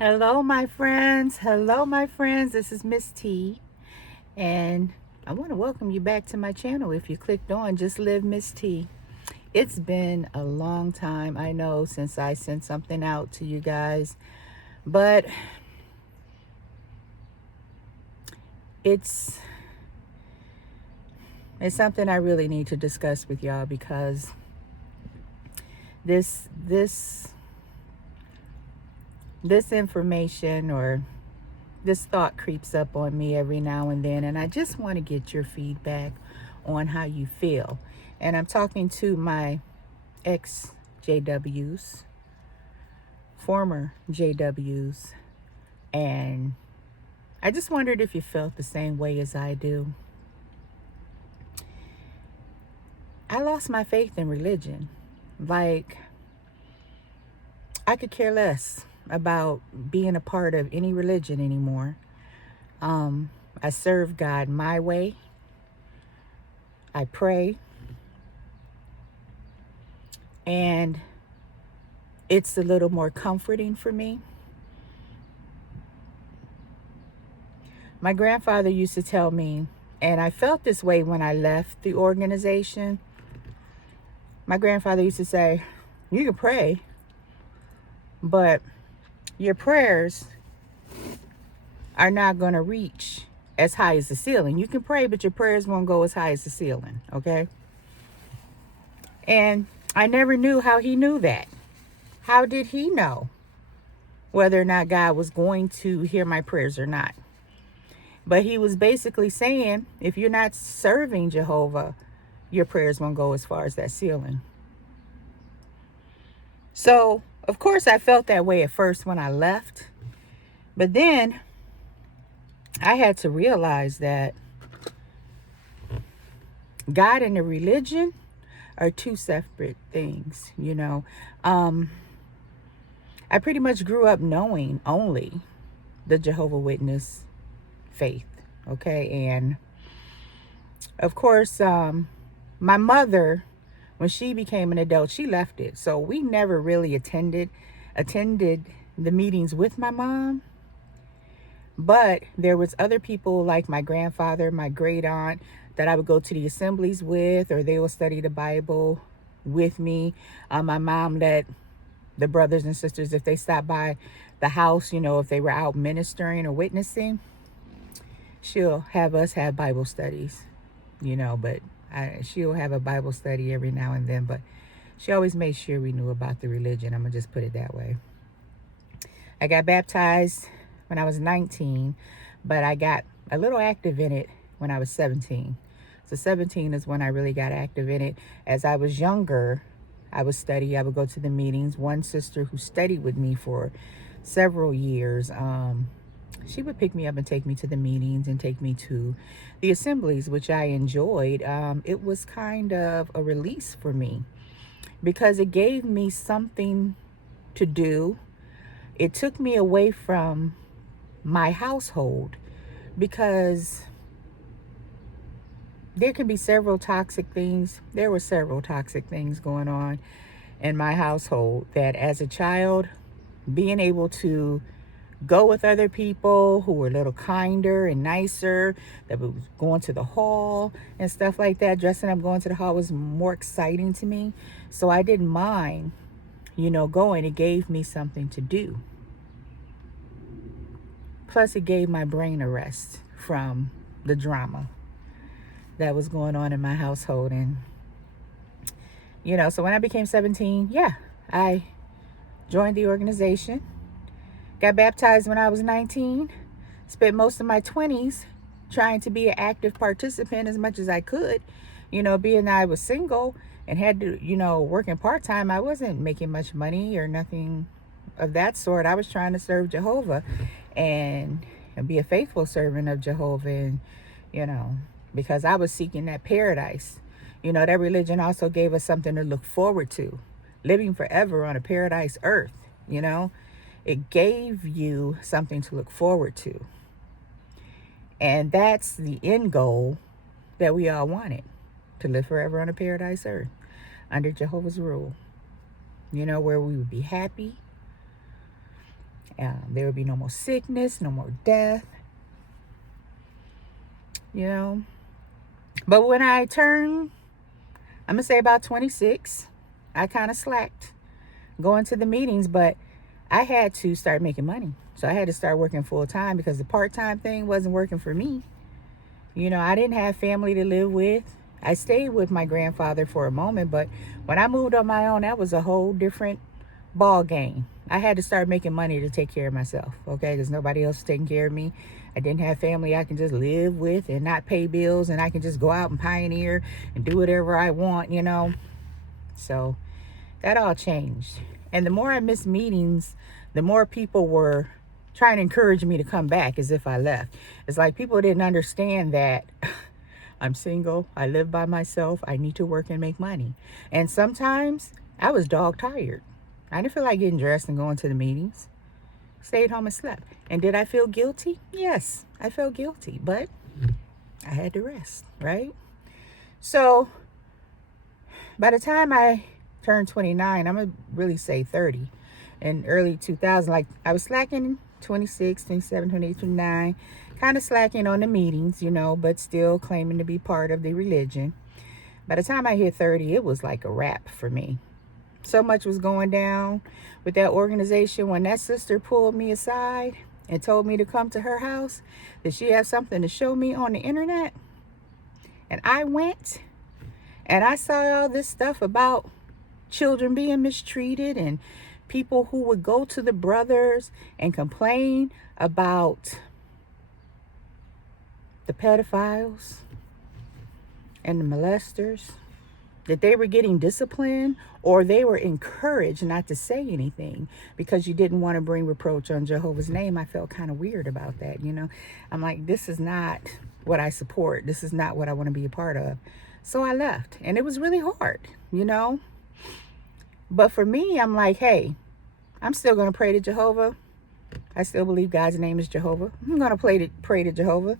Hello, my friends. Hello, my friends. This is Miss T, and I want to welcome you back to my channel. If you clicked on Just Live Miss T, it's been a long time, I know, since I sent something out to you guys, but it's something I really need to discuss with y'all because this information or this thought creeps up on me every now and then, and I just want to get your feedback on how you feel. And I'm talking to my ex JWs, former JWs, and I just wondered if you felt the same way as I do. I lost my faith in religion. Like, I could care less about being a part of any religion anymore. I serve God my way. I pray. And it's a little more comforting for me. My grandfather used to tell me, and I felt this way when I left the organization. My grandfather used to say, you can pray, but your prayers are not going to reach as high as the ceiling. You can pray, but your prayers won't go as high as the ceiling, okay? And I never knew how he knew that. How did he know whether or not God was going to hear my prayers or not? But he was basically saying, if you're not serving Jehovah, your prayers won't go as far as that ceiling. So, of course, I felt that way at first when I left. But then I had to realize that God and the religion are two separate things, you know. I pretty much grew up knowing only the Jehovah Witness faith, okay? And of course, my mother, when she became an adult, she left it. So we never really attended the meetings with my mom. But there was other people like my grandfather, my great aunt, that I would go to the assemblies with, or they would study the Bible with me. My mom let the brothers and sisters, if they stopped by the house, you know, if they were out ministering or witnessing, she'll have us have Bible studies, you know, but she'll have a Bible study every now and then, but she always made sure we knew about the religion. I'm going to just put it that way. I got baptized when I was 19, but I got a little active in it when I was 17. So 17 is when I really got active in it. As I was younger, I would study. I would go to the meetings. One sister who studied with me for several years, she would pick me up and take me to the meetings and take me to the assemblies, which I enjoyed. It was kind of a release for me because it gave me something to do. It took me away from my household because there can be several toxic things. There were several toxic things going on in my household that as a child, being able to go with other people who were a little kinder and nicer, that was going to the hall and stuff like that, dressing up, going to the hall was more exciting to me. So I didn't mind, you know, going. It gave me something to do. Plus, it gave my brain a rest from the drama that was going on in my household. And, you know, so when I became 17, yeah, I joined the organization. Got baptized when I was 19. Spent most of my 20s trying to be an active participant as much as I could. You know, being that I was single and had to, you know, working part-time, I wasn't making much money or nothing of that sort. I was trying to serve Jehovah and be a faithful servant of Jehovah, and, you know, because I was seeking that paradise. You know, that religion also gave us something to look forward to, living forever on a paradise earth, you know. It gave you something to look forward to. And that's the end goal that we all wanted, to live forever on a paradise earth under Jehovah's rule, you know, where we would be happy, There would be no more sickness, no more death, you know. But when I turned, I'm going to say about 26, I kind of slacked going to the meetings, but I had to start making money. So I had to start working full time because the part-time thing wasn't working for me. You know, I didn't have family to live with. I stayed with my grandfather for a moment, but when I moved on my own, that was a whole different ball game. I had to start making money to take care of myself, okay? Because nobody else was taking care of me. I didn't have family I can just live with and not pay bills, and I can just go out and pioneer and do whatever I want, you know? So that all changed. And the more I missed meetings, the more people were trying to encourage me to come back as if I left. It's like people didn't understand that I'm single, I live by myself, I need to work and make money. And sometimes I was dog tired. I didn't feel like getting dressed and going to the meetings. Stayed home and slept. And did I feel guilty? Yes, I felt guilty, but I had to rest, right? So by the time I turned 29, I'm going to really say 30, in early 2000, like I was slacking 26, 27, 28, 29, kind of slacking on the meetings, you know, but still claiming to be part of the religion. By the time I hit 30, it was like a wrap for me. So much was going down with that organization. When that sister pulled me aside and told me to come to her house, that she had something to show me on the internet, and I went and I saw all this stuff about children being mistreated and people who would go to the brothers and complain about the pedophiles and the molesters, that they were getting disciplined or they were encouraged not to say anything because you didn't want to bring reproach on Jehovah's name. I felt kind of weird about that, you know. I'm like, this is not what I support. This is not what I want to be a part of. So I left, and it was really hard, you know. But for me, I'm like, hey, I'm still going to pray to Jehovah. I still believe God's name is Jehovah. I'm going to pray to Jehovah.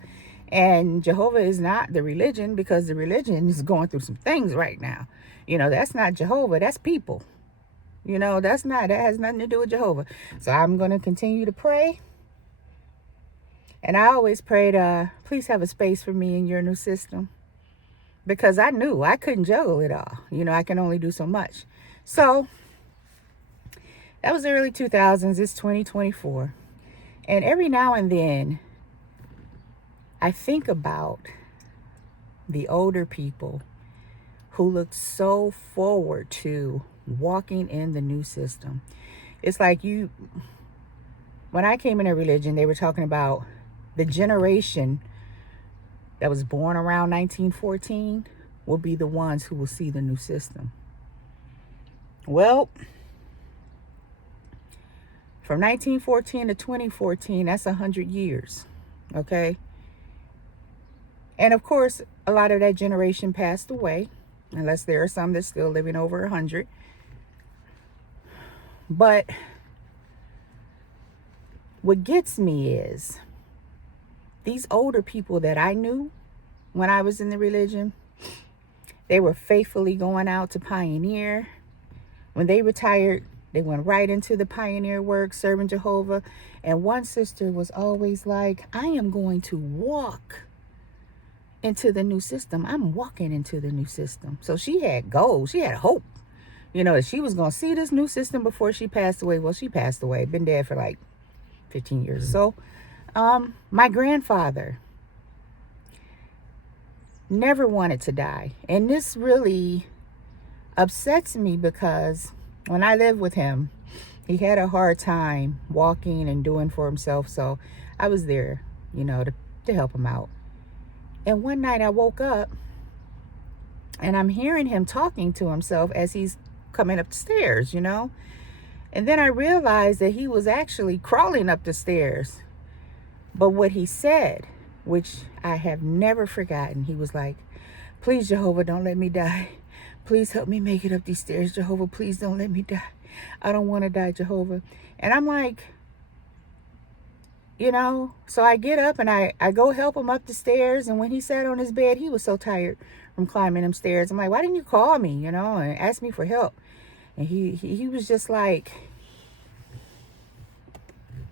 And Jehovah is not the religion, because the religion is going through some things right now. You know, that's not Jehovah. That's people. You know, that has nothing to do with Jehovah. So I'm going to continue to pray. And I always prayed, please have a space for me in your new system. Because I knew I couldn't juggle it all. You know, I can only do so much. So that was the early 2000s. It's 2024. And every now and then, I think about the older people who looked so forward to walking in the new system. It's like when I came in a religion, they were talking about the generation that was born around 1914 will be the ones who will see the new system. Well, from 1914 to 2014, that's 100 years, okay? And of course, a lot of that generation passed away, unless there are some that's still living over 100. But what gets me is these older people that I knew when I was in the religion, they were faithfully going out to pioneer. When they retired, they went right into the pioneer work, serving Jehovah. And one sister was always like, I am going to walk into the new system. I'm walking into the new system. So she had goals. She had hope, you know, that she was going to see this new system before she passed away. Well, she passed away. Been dead for like 15 years. So my grandfather never wanted to die. And this really upsets me because when I lived with him, he had a hard time walking and doing for himself. So I was there, you know, to help him out. And one night I woke up and I'm hearing him talking to himself as he's coming up the stairs, you know. And then I realized that he was actually crawling up the stairs. But what he said, which I have never forgotten, he was like, please, Jehovah, don't let me die. Please help me make it up these stairs, Jehovah. Please don't let me die. I don't want to die, Jehovah. And I'm like, you know, so I get up and I go help him up the stairs. And when he sat on his bed, he was so tired from climbing them stairs. I'm like, why didn't you call me, you know, and ask me for help? And he was just like,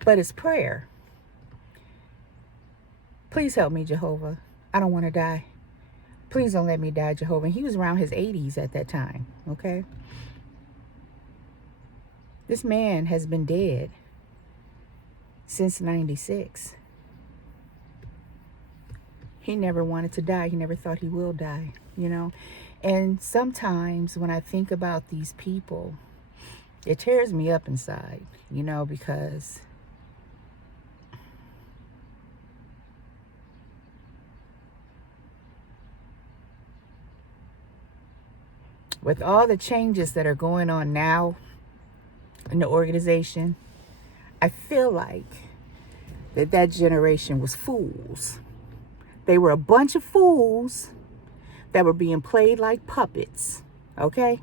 but it's prayer. Please help me, Jehovah. I don't want to die. Please don't let me die, Jehovah. And he was around his 80s at that time, okay? This man has been dead since 96. He never wanted to die. He never thought he will die, you know? And sometimes when I think about these people, it tears me up inside, you know, because with all the changes that are going on now in the organization, I feel like that generation was fools. They were a bunch of fools that were being played like puppets, okay?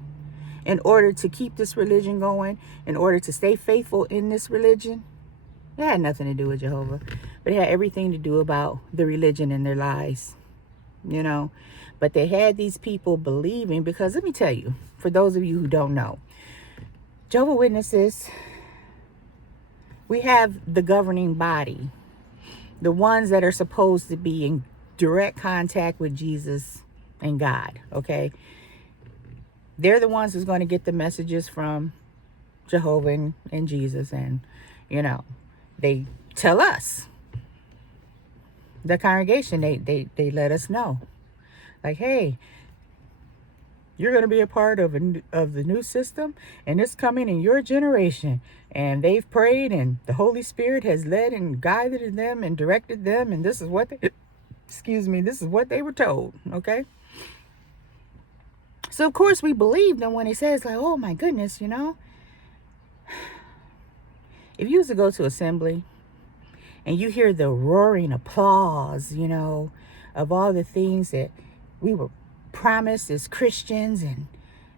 In order to keep this religion going, in order to stay faithful in this religion. It had nothing to do with Jehovah, but it had everything to do about the religion and their lies, you know? But they had these people believing, because let me tell you, for those of you who don't know, Jehovah's Witnesses, we have the governing body, the ones that are supposed to be in direct contact with Jesus and God, okay? They're the ones who's going to get the messages from Jehovah and Jesus, and, you know, they tell us, the congregation, they let us know. Like, hey, you're going to be a part of the new system, and it's coming in your generation. And they've prayed, and the Holy Spirit has led and guided them and directed them, and this is what they, this is what they were told, okay? So, of course, we believe them when he says, like, oh, my goodness, you know. If you used to go to assembly and you hear the roaring applause, you know, of all the things that we were promised as Christians, and,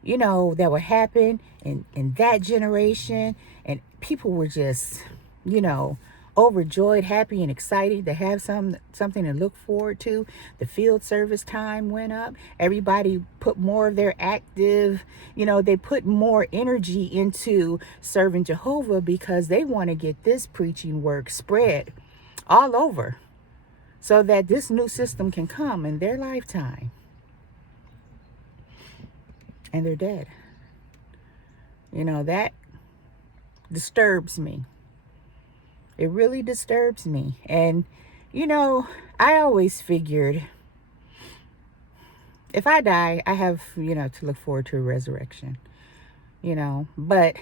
you know, that would happen in that generation. And people were just, you know, overjoyed, happy, and excited to have something to look forward to. The field service time went up. Everybody put more of their active, you know, they put more energy into serving Jehovah because they want to get this preaching work spread all over so that this new system can come in their lifetime. And they're dead. You know, that disturbs me. It really disturbs me. And, you know, I always figured if I die, I have, you know, to look forward to a resurrection, you know. But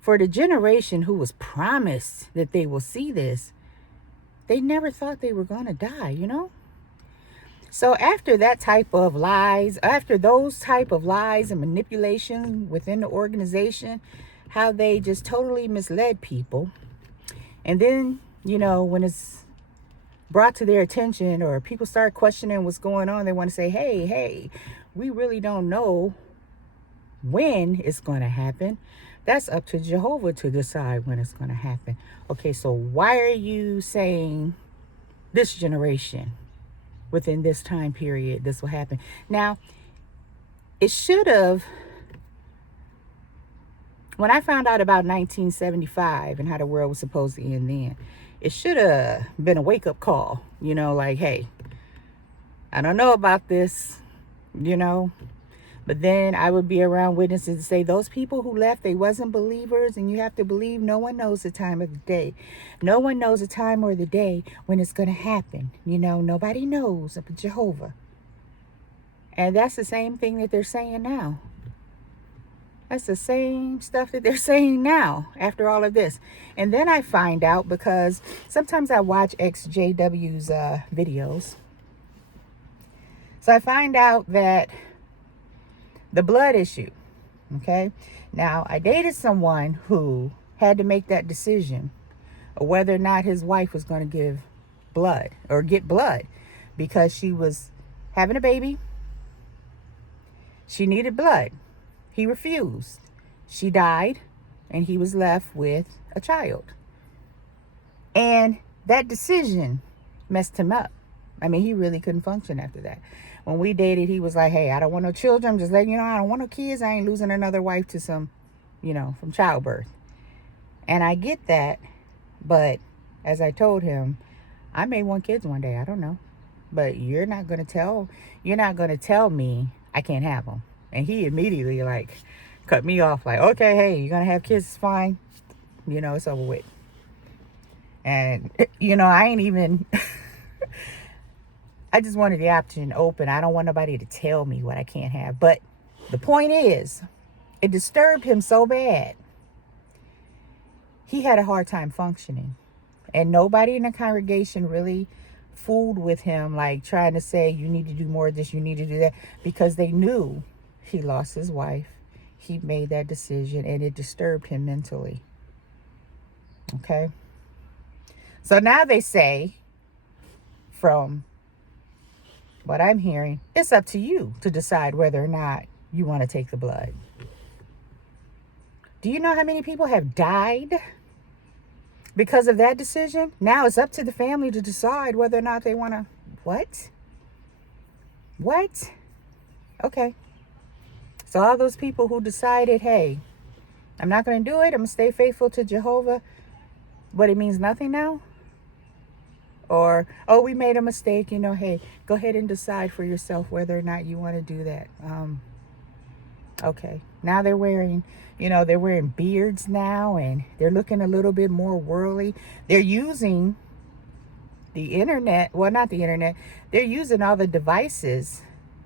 for the generation who was promised that they will see this, they never thought they were going to die, you know. So after that type of lies, after those type of lies and manipulation within the organization, how they just totally misled people. And then, you know, when it's brought to their attention or people start questioning what's going on, they want to say, hey, we really don't know when it's going to happen. That's up to Jehovah to decide when it's going to happen. Okay, so why are you saying this generation, within this time period, this will happen? Now, it should have, when I found out about 1975 and how the world was supposed to end then, it should have been a wake-up call, you know, like, hey, I don't know about this, you know. But then I would be around witnesses to say, those people who left, they wasn't believers, and you have to believe no one knows the time of the day. No one knows the time or the day when it's going to happen. You know, nobody knows but Jehovah. And that's the same thing that they're saying now. That's the same stuff that they're saying now after all of this. And then I find out, because sometimes I watch XJW's videos. So I find out that the blood issue, okay? Now, I dated someone who had to make that decision of whether or not his wife was going to give blood or get blood because she was having a baby. She needed blood. He refused. She died, and he was left with a child. And that decision messed him up. I mean, he really couldn't function after that. When we dated, he was like, hey, I don't want no children. I'm just letting you know, I don't want no kids. I ain't losing another wife to some, you know, from childbirth. And I get that. But as I told him, I may want kids one day. I don't know. But you're not going to tell me I can't have them. And he immediately like cut me off like, okay, hey, you're going to have kids, it's fine. It's over with. And, I ain't even, I just wanted the option open. I don't want nobody to tell me what I can't have. But the point is, it disturbed him so bad. He had a hard time functioning. And nobody in the congregation really fooled with him, like trying to say, you need to do more of this, you need to do that, because they knew he lost his wife. He made that decision and it disturbed him mentally. Okay? So now they say, from what I'm hearing, it's up to you to decide whether or not you want to take the blood. Do you know how many people have died because of that decision? Now it's up to the family to decide whether or not they want to. What? Okay. So all those people who decided, hey, I'm not going to do it, I'm going to stay faithful to Jehovah, but it means nothing now? Or, oh, we made a mistake, hey, go ahead and decide for yourself whether or not you want to do that. Okay. Now they're wearing beards now, and they're looking a little bit more worldly. They're using the internet. Well, not the internet. They're using all the devices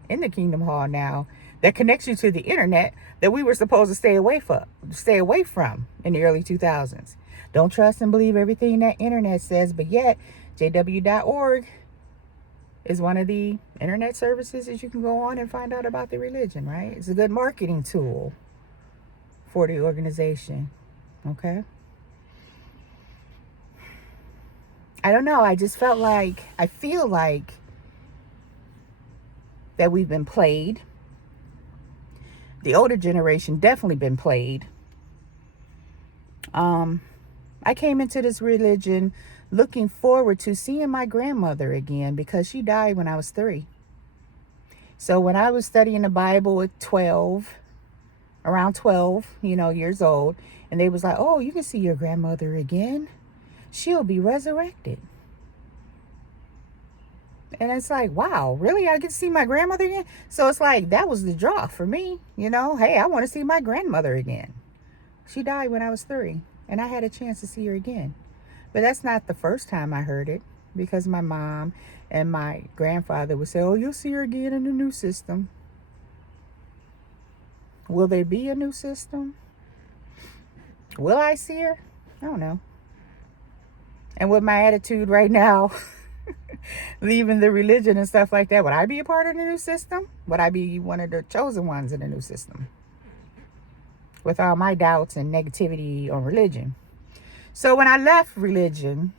in the Kingdom Hall now that connects you to the internet that we were supposed to stay away from in the early 2000s. Don't trust and believe everything that internet says, but yet jw.org is one of the internet services that you can go on and find out about the religion, right? It's a good marketing tool for the organization. Okay? I don't know. I feel like that we've been played. The older generation definitely been played. I came into this religion looking forward to seeing my grandmother again because she died when I was 3. So when I was studying the Bible at around 12, years old, and they was like, oh, you can see your grandmother again. She'll be resurrected. And it's like, wow, really? I get to see my grandmother again? So it's like, that was the draw for me. Hey, I want to see my grandmother again. She died when I was 3, and I had a chance to see her again. But that's not the first time I heard it, because my mom and my grandfather would say, oh, you'll see her again in the new system. Will there be a new system? Will I see her? I don't know. And with my attitude right now, leaving the religion and stuff like that, would I be a part of the new system? Would I be one of the chosen ones in the new system? With all my doubts and negativity on religion. So when I left religion,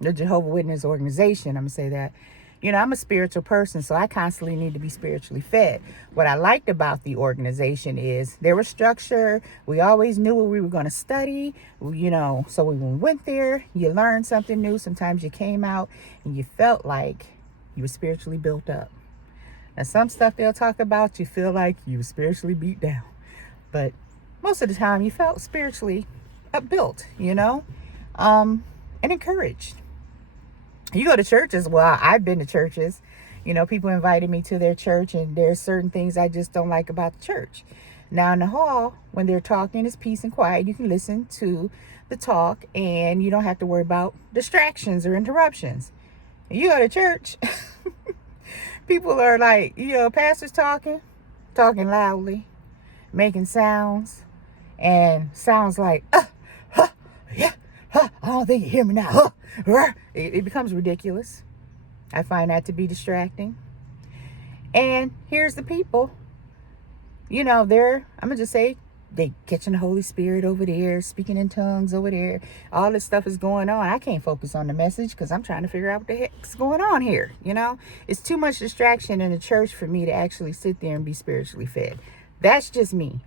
the Jehovah's Witness organization, I'm going to say that, I'm a spiritual person, so I constantly need to be spiritually fed. What I liked about the organization is there was structure. We always knew what we were going to study, so when we went there, you learned something new. Sometimes you came out and you felt like you were spiritually built up. Now, some stuff they'll talk about, you feel like you were spiritually beat down. But most of the time, you felt spiritually upbuilt, and encouraged. You go to churches. Well, I've been to churches. People invited me to their church, and there's certain things I just don't like about the church. Now, in the hall, when they're talking, it's peace and quiet. You can listen to the talk, and you don't have to worry about distractions or interruptions. You go to church, people are like, pastors talking loudly, making sounds, and sounds like, yeah, I don't think you hear me now. It becomes ridiculous. I find that to be distracting. And here's the people, I'm going to just say, they catching the Holy Spirit over there, speaking in tongues over there. All this stuff is going on. I can't focus on the message because I'm trying to figure out what the heck's going on here. It's too much distraction in the church for me to actually sit there and be spiritually fed. That's just me.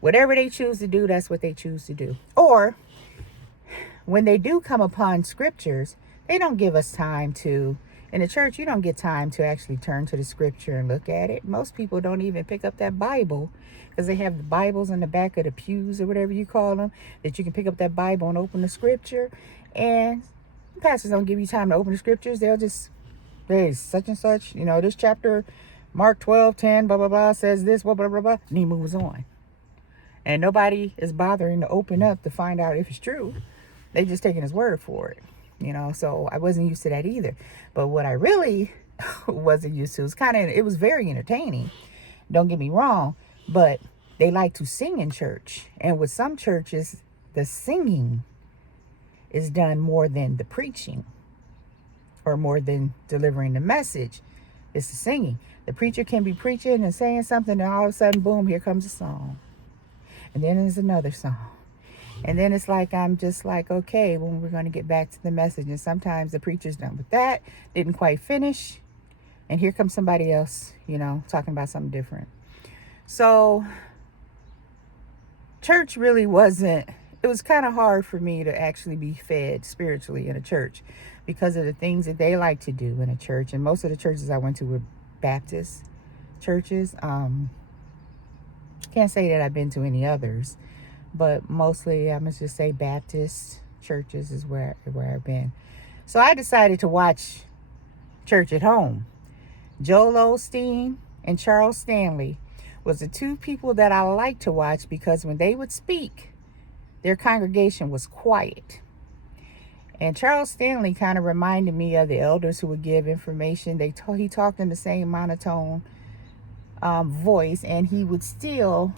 Whatever they choose to do, that's what they choose to do. Or when they do come upon scriptures, they don't give us time to. In the church, you don't get time to actually turn to the scripture and look at it. Most people don't even pick up that Bible because they have the Bibles in the back of the pews or whatever you call them, that you can pick up that Bible and open the scripture. And pastors don't give you time to open the scriptures. They'll just, hey, such and such, this chapter, Mark 12:10, blah, blah, blah, says this, blah, blah, blah, blah. And he moves on. And nobody is bothering to open up to find out if it's true. They just taking his word for it. So I wasn't used to that either. But what I really wasn't used to is it was very entertaining. Don't get me wrong. But they like to sing in church. And with some churches, the singing is done more than the preaching or more than delivering the message. It's the singing. The preacher can be preaching and saying something, and all of a sudden, boom, here comes a song. And then there's another song. And then it's like, I'm just like, okay, when we're going to get back to the message. And sometimes the preacher's done with that, didn't quite finish. And here comes somebody else, talking about something different. So church really wasn't, it was kind of hard for me to actually be fed spiritually in a church because of the things that they like to do in a church. And most of the churches I went to were Baptist churches. Can't say that I've been to any others, but mostly I must just say Baptist churches is where I've been. So I decided to watch church at home. Joel Osteen and Charles Stanley was the two people that I liked to watch because when they would speak, their congregation was quiet. And Charles Stanley kind of reminded me of the elders who would give information. He talked in the same monotone voice, and he would still,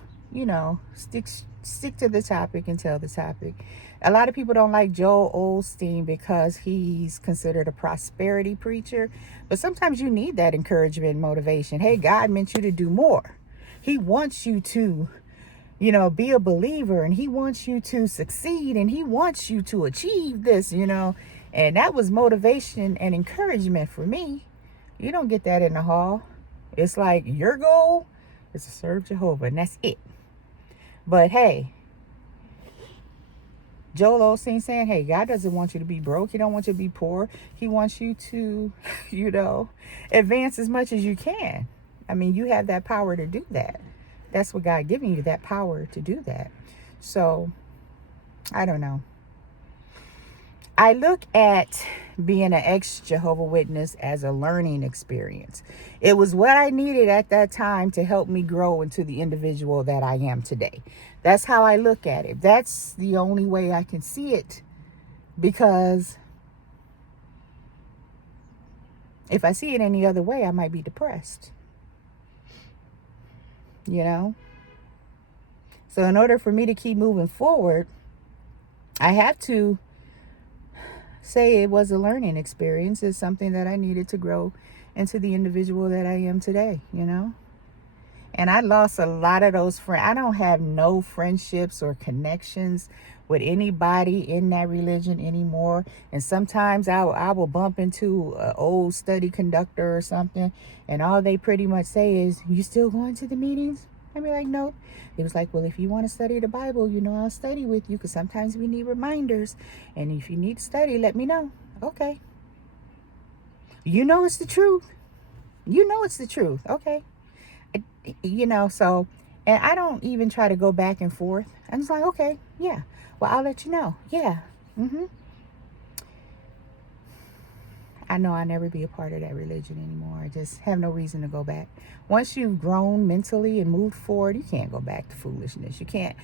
stick to the topic and tell the topic. A lot of people don't like Joel Osteen because he's considered a prosperity preacher, but sometimes you need that encouragement and motivation. Hey, God meant you to do more. He wants you to, be a believer, and he wants you to succeed, and he wants you to achieve this, and that was motivation and encouragement for me. You don't get that in the hall. It's like your goal is to serve Jehovah, and that's it. But hey, Joel Osteen saying, hey, God doesn't want you to be broke. He don't want you to be poor. He wants you to, advance as much as you can. I mean, you have that power to do that. That's what God giving you, that power to do that. So, I don't know. I look at being an ex-Jehovah Witness as a learning experience. It was what I needed at that time to help me grow into the individual that I am today. That's how I look at it. That's the only way I can see it. Because if I see it any other way, I might be depressed. So in order for me to keep moving forward, I have to say it was a learning experience. It's something that I needed to grow into the individual that I am today, And I lost a lot of those friends. I don't have no friendships or connections with anybody in that religion anymore. And sometimes I will bump into an old study conductor or something, and all they pretty much say is, you still going to the meetings? I'd be like, no. It was like, well, if you want to study the Bible, I'll study with you, because sometimes we need reminders. And if you need to study, let me know. Okay. It's the truth. It's the truth. Okay. So, and I don't even try to go back and forth. I'm just like, okay, yeah. Well, I'll let you know. Yeah. I know I'll never be a part of that religion anymore. I just have no reason to go back. Once you've grown mentally and moved forward, you can't go back to foolishness. You can't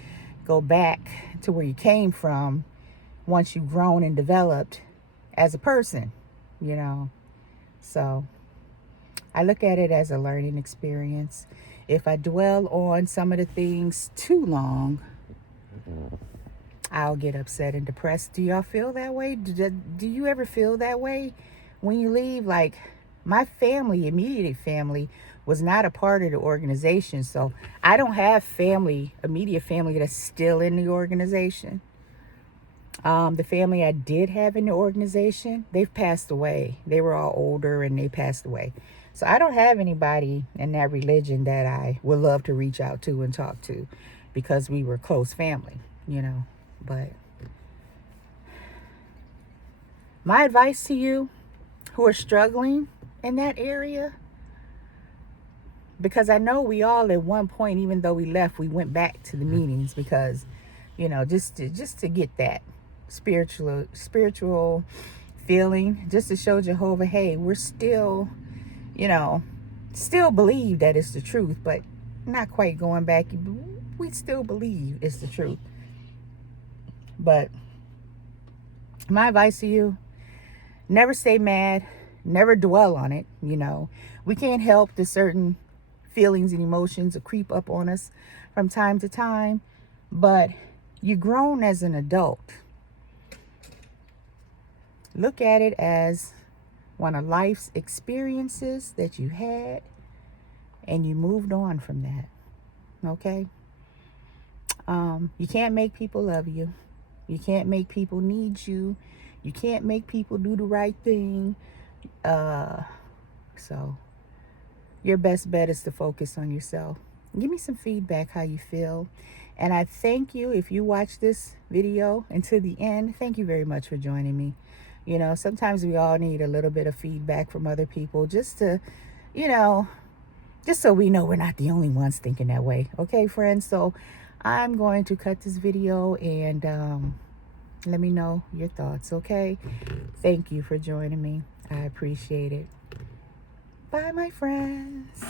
go back to where you came from once you've grown and developed as a person, So I look at it as a learning experience. If I dwell on some of the things too long, I'll get upset and depressed. Do y'all feel that way? Do you ever feel that way when you leave? Like, my family, immediate family, was not a part of the organization. So I don't have immediate family that's still in the organization. The family I did have in the organization, they've passed away. They were all older and they passed away. So I don't have anybody in that religion that I would love to reach out to and talk to, because we were close family, But my advice to you who are struggling in that area, because I know we all at one point, even though we left, we went back to the meetings because, just to get that, spiritual feeling, just to show Jehovah, hey, we're still, you know, still believe that it's the truth, but not quite going back. We still believe it's the truth. But my advice to you, never stay mad, never dwell on it. We can't help the certain feelings and emotions that creep up on us from time to time, but you're grown as an adult. Look at it as one of life's experiences that you had, and you moved on from that. Okay? You can't make people love you. You can't make people need you. You can't make people do the right thing. So your best bet is to focus on yourself. Give me some feedback how you feel. And I thank you, if you watch this video until the end, thank you very much for joining me. Sometimes we all need a little bit of feedback from other people, just to, just so we know we're not the only ones thinking that way. Okay, friends? So I'm going to cut this video, and let me know your thoughts, okay? Thank you for joining me. I appreciate it. Bye, my friends.